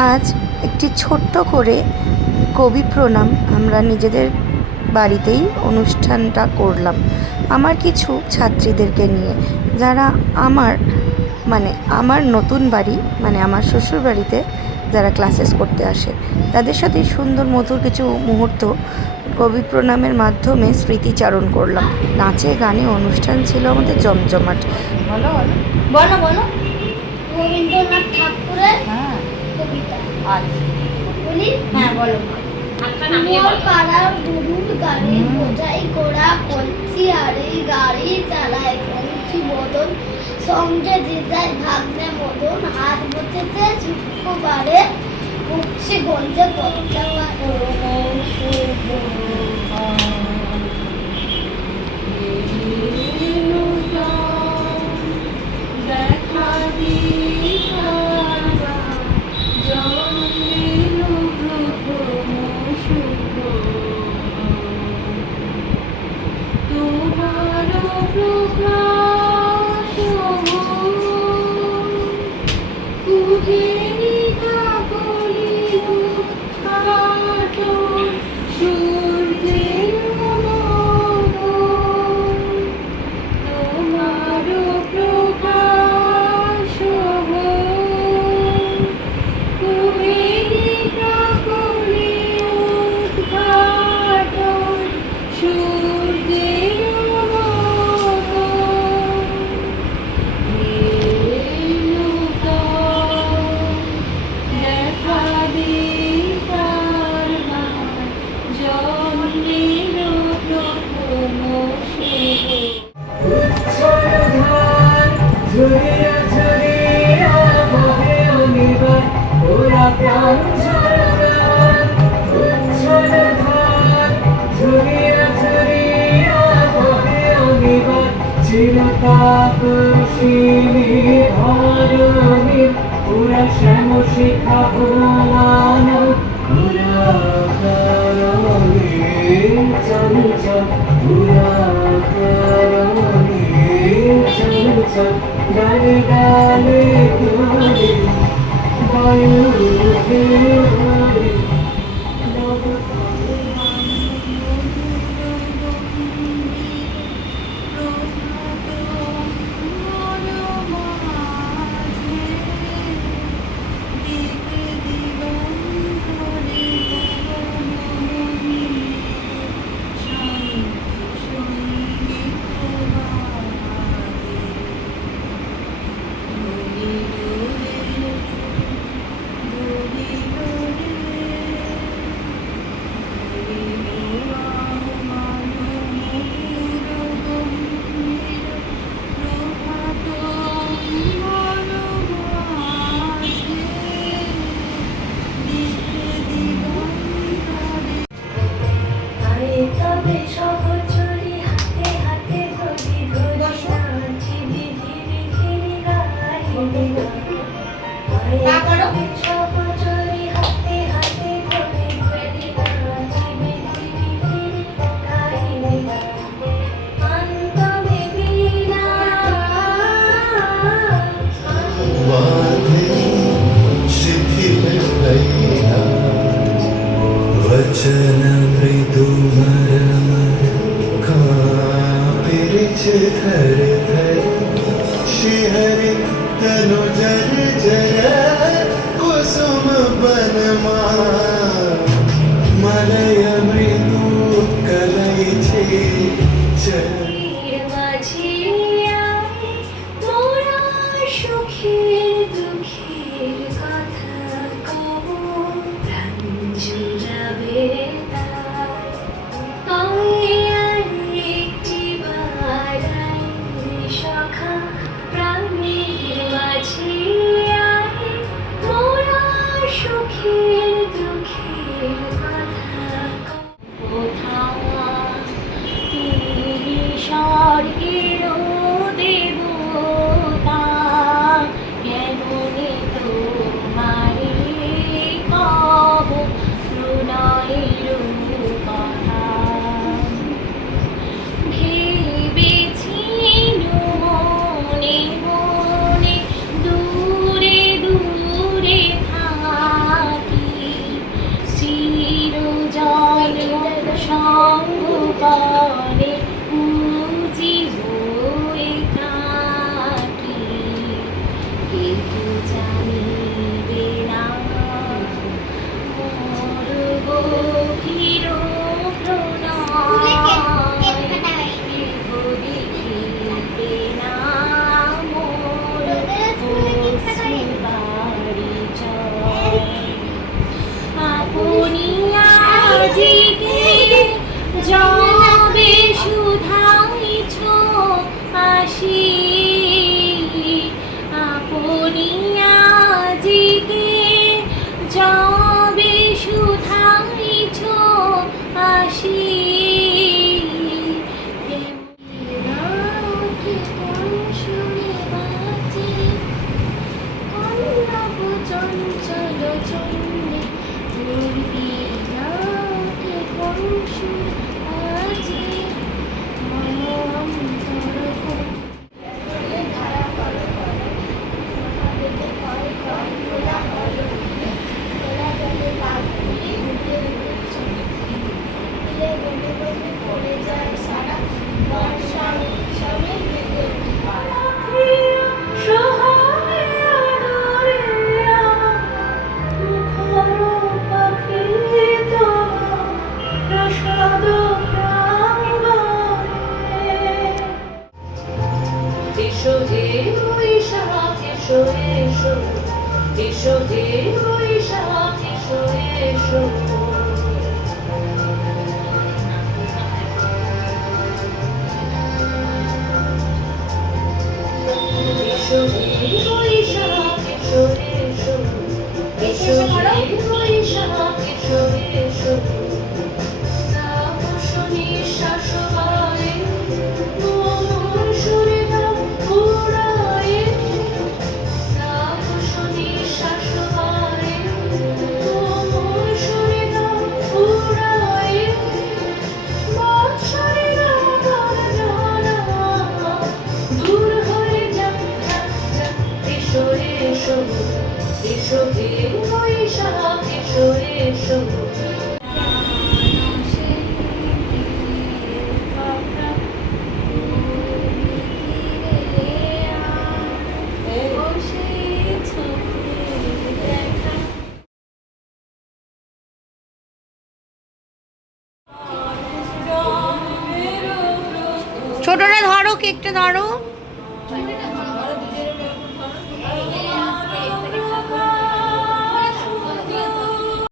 আজ একটি ছোট্ট করে কবি প্রণাম আমরা নিজেদের বাড়িতেই অনুষ্ঠানটা করলাম আমার কিছু ছাত্রীদেরকে নিয়ে, যারা আমার নতুন বাড়ি আমার শ্বশুর বাড়িতে যারা ক্লাসেস করতে আসে তাদের সাথে সুন্দর মধুর কিছু মুহূর্ত কবি প্রণামের মাধ্যমে স্মৃতিচারণ করলাম। নাচে গানে অনুষ্ঠান ছিল আমাদের জমজমাট। বলো বলো বলো রবীন্দ্রনাথ ঠাকুরের হ্যাঁ কবিতা। আচ্ছা বলি হ্যাঁ বলো মোর পাড়ার গরুর গাড়ি বোঝাই ঘোড়া কলসি হাড়ি গাড়ি চালায় কলসি বদন সঙ্গে জিজাই ভাগ্নে মদন হাত বসেছে শুক্রবারে উঠছি গঞ্জে পথটা পুরা শ্যাম শিখা ভুলান পুরা চল চল পুরা চল চল ডালে ডালে তোরে বায়ু वचन मृदु मरमर कांपिरिच थर थर शिहरि तनु जर जर कुस হে বৈশাখ এসো এসো এসো হে বৈশাখ এসো এসো এসো হে বৈশাখ এসো এসো তাপস নিঃশ্বাস বায়ে মোর সুরে দাও উড়ায়ে তাপস নিঃশ্বাস বায়ে মোর সুরে দাও উড়ায়ে বৎসরে গান জানা দূর হয়ে যাক এসো এসো এসো হে বৈশাখ এসো এসো ছোটটা ধরো, কেকটা ধরো। চুড়িটা ধরো।